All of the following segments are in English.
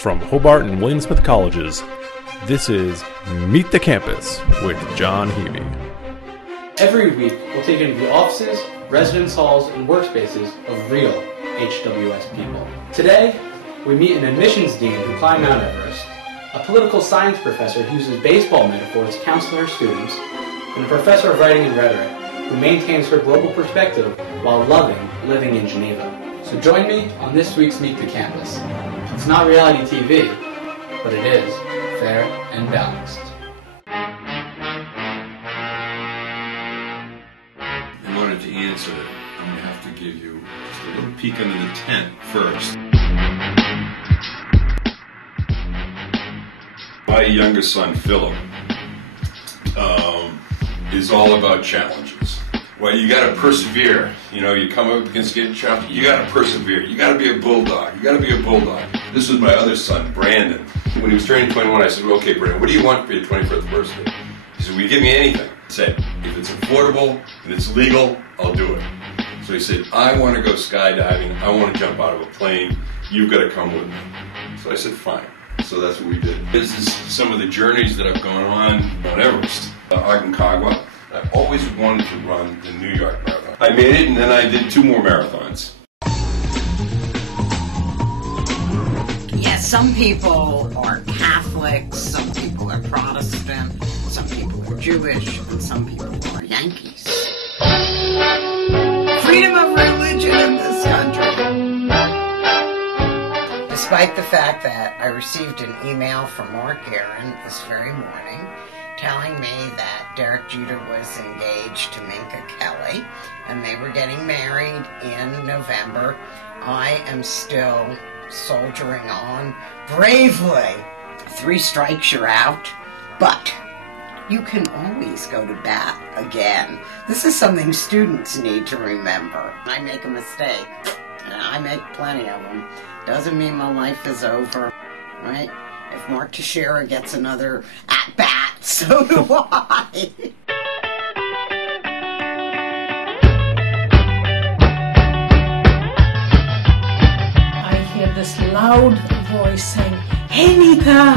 From Hobart and William Smith colleges, this is Meet the Campus with John Heavey. Every week, we'll take into the offices, residence halls, and workspaces of real HWS people. Today, we meet an admissions dean who climbed Mount Everest, a political science professor who uses baseball metaphors to counsel her students, and a professor of writing and rhetoric who maintains her global perspective while living in Geneva. So join me on this week's Meet the Campus. It's not reality TV, but it is fair and balanced. In order to answer it, I'm going to have to give you just a little peek under the tent first. My youngest son, Philip, is all about challenges. Well, you got to persevere. You know, you come up against getting challenged. You got to persevere. You got to be a bulldog. You got to be a bulldog. This was my other son, Brandon. When he was turning 21, I said, well, "Okay, Brandon, what do you want for your 21st birthday?" He said, "Will you give me anything?" I said, "If it's affordable and it's legal, I'll do it." So he said, "I want to go skydiving. I want to jump out of a plane. You've got to come with me." So I said, "Fine." So that's what we did. This is some of the journeys that I've gone on Everest, Aconcagua. I always wanted to run the New York Marathon. I made it, and then I did 2 more marathons. Yes, some people are Catholics, some people are Protestant, some people are Jewish, and some people are Yankees. Freedom of religion in this country. Despite the fact that I received an email from Mark Aaron this very morning telling me that Derek Jeter was engaged to Minka Kelly and they were getting married in November, I am still soldiering on bravely. 3 strikes, you're out, but you can always go to bat again. This is something students need to remember. I make a mistake, and I make plenty of them. Doesn't mean my life is over, right? If Mark Teixeira gets another at-bat, so do I. I hear this loud voice saying, "Hey, Nita,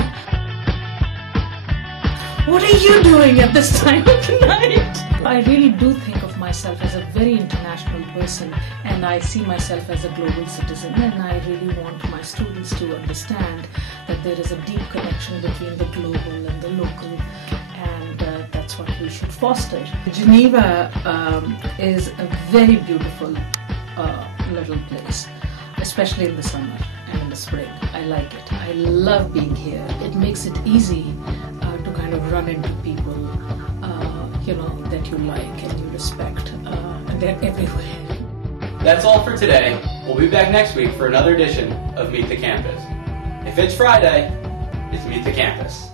what are you doing at this time of night?" I really do think of myself as a very international person, and I see myself as a global citizen, and I really want my students to understand that there is a deep connection between the global and the local, and that's what we should foster. Geneva is a very beautiful little place, especially in the summer and in the spring. I like it. I love being here. It makes it easy to kind of run into people that you like and you respect, and they're everywhere. That's all for today. We'll be back next week for another edition of Meet the Campus. If it's Friday, it's Meet the Campus.